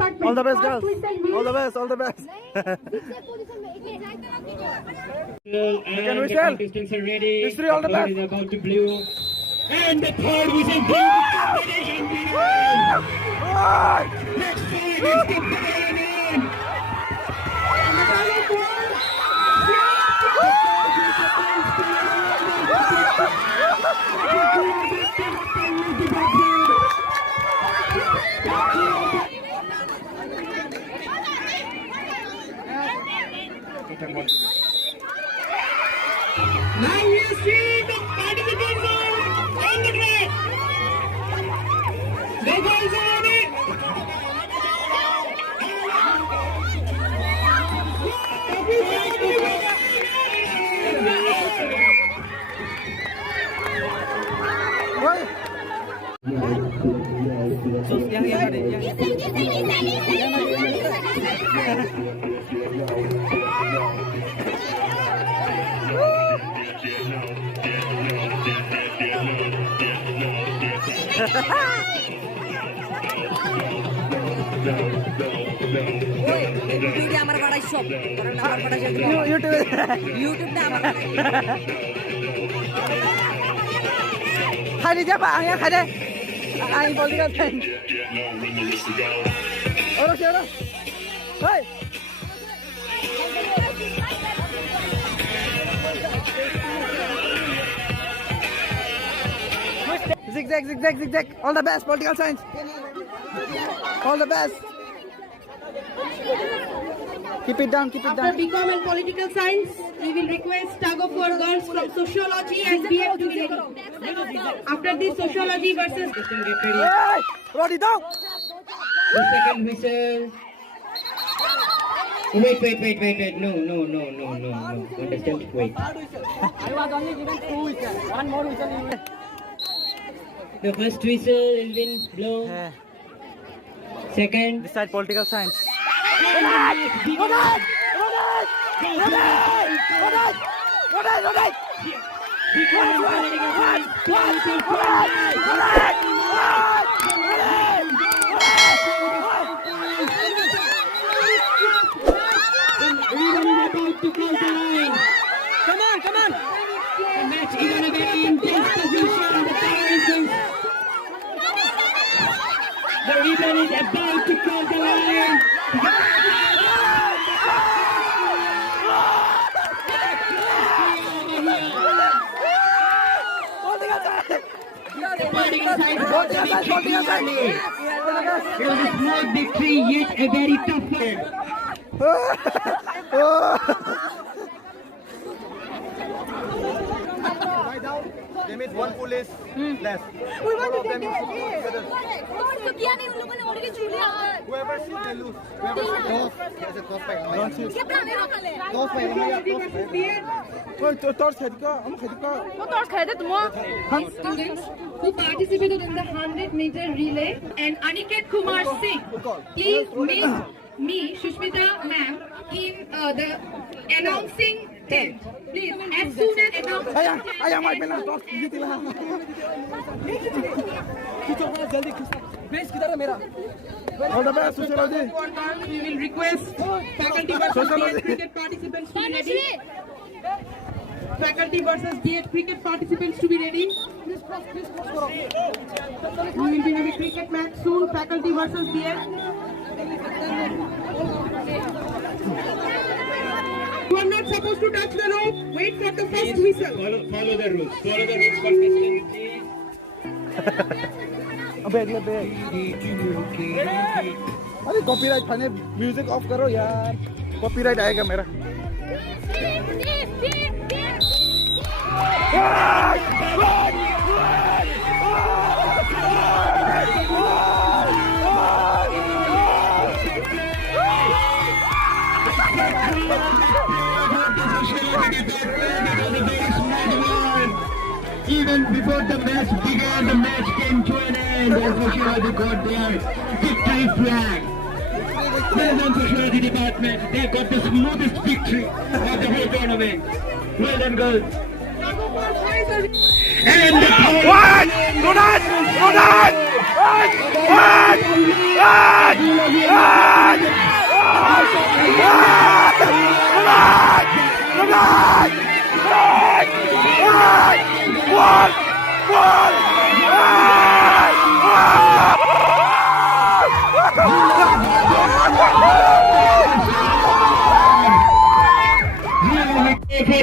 department. All the best, girls. All the best. All the best. And the contestants are ready. History, all the third best. is about to blow. And the third whistle blows. Next fight is the banana. Now we see the participants on the track. The girls are on it. Hari siapa? Yang ada? Ang political science. Orang siapa? Hai. Zigzag, zigzag, zigzag. All the best, political science. All the best. Keep it down, keep it down. After BCom and political science, we will request tug of war girls from sociology and BF to be ready. After this, sociology versus. Get ready. Hey, Roddy down. The second whistle. Wait. No. Contestant, wait. I was only given 2 whistles. One more whistle. The first whistle will been blown. Second. Decide political science. Come on. The match is in a very intense position. The ribbon is about to cross the line. It was a small victory, yet a very tough one. They means one pool is less. We want to get Whoever sees, they lose. Whoever sees, toss. There's a toss fight. Don't see. Toss fight. students who participated in the 100-meter relay and Aniket Kumar Singh. Please meet me, Shushmita ma'am, in the announcing tent. Please, as soon as announcing All the best, sociology. we will request faculty versus DH cricket participants to be ready. Faculty versus DH cricket participants to be ready. We will be having cricket match soon. Faculty versus DH. You are not supposed to touch the rope. Wait for the first whistle. Follow the rules. Follow the rules, contestant, please. अरे copyright खाने music of करो यार copyright आएगा मेरा Even before the match began, the match came to an end. And sociology got their victory flag. Well done, sociology department. They got the smoothest victory of the whole tournament. Well done, girls. And the What? Do not! For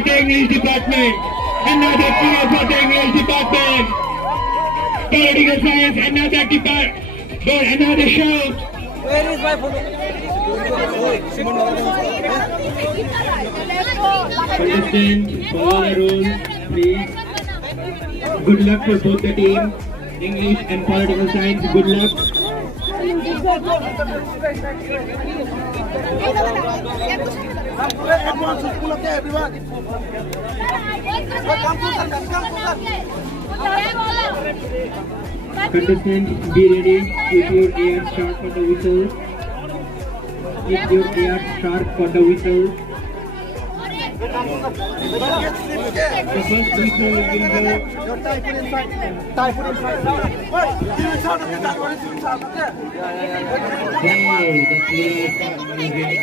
the English department, another cheer for the English department. Political science, another another shout. Where is my photo? Understand, follow the rules, please. Good luck for both the team. English and political science, good luck. Contestants, be ready. Keep your ears sharp for the whistle. Keep your ears sharp for the whistle. The first whistle will go. Your tie put inside. Tie put inside. What? You shout at the time. What is you shout at there? Wow, the players are moving.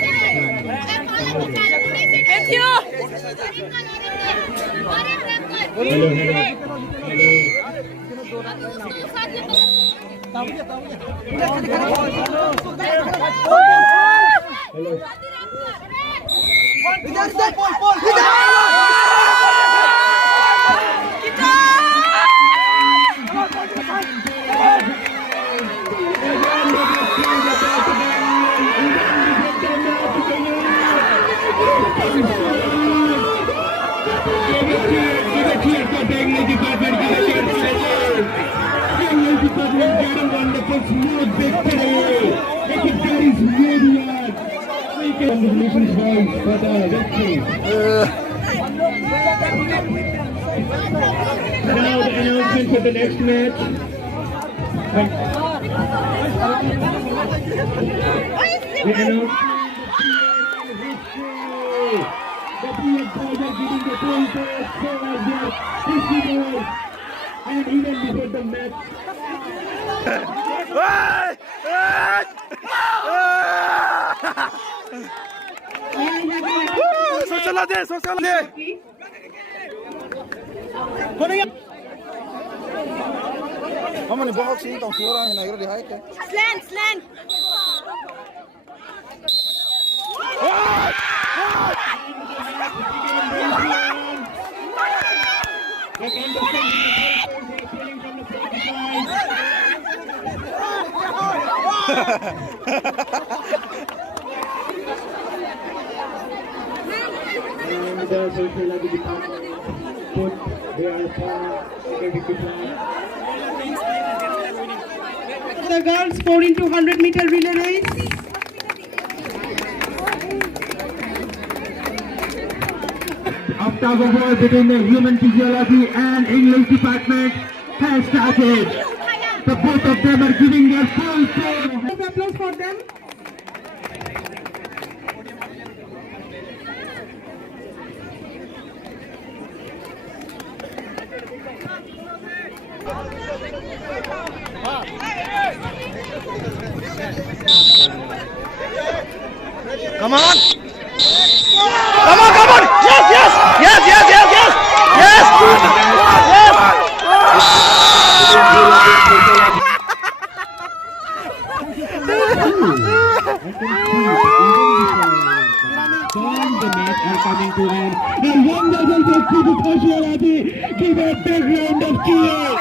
Hello. Wonderful smooth victory. Make it very smooth one. Congratulations boys for the victory. Now the announcement for the next match. The announcement that we are giving the goal for history and even before the match. Vamos en box sin configurar en la guerra de Haike. Slant. The sociology department put their The girls 4 into 100 meter relay race. After the war between the human physiology and English department has started. The both of them are giving their full force. Applause for them. Come on! Yes! The match are coming to end. A wonderful victory to Sociology. Give a big round of cheers.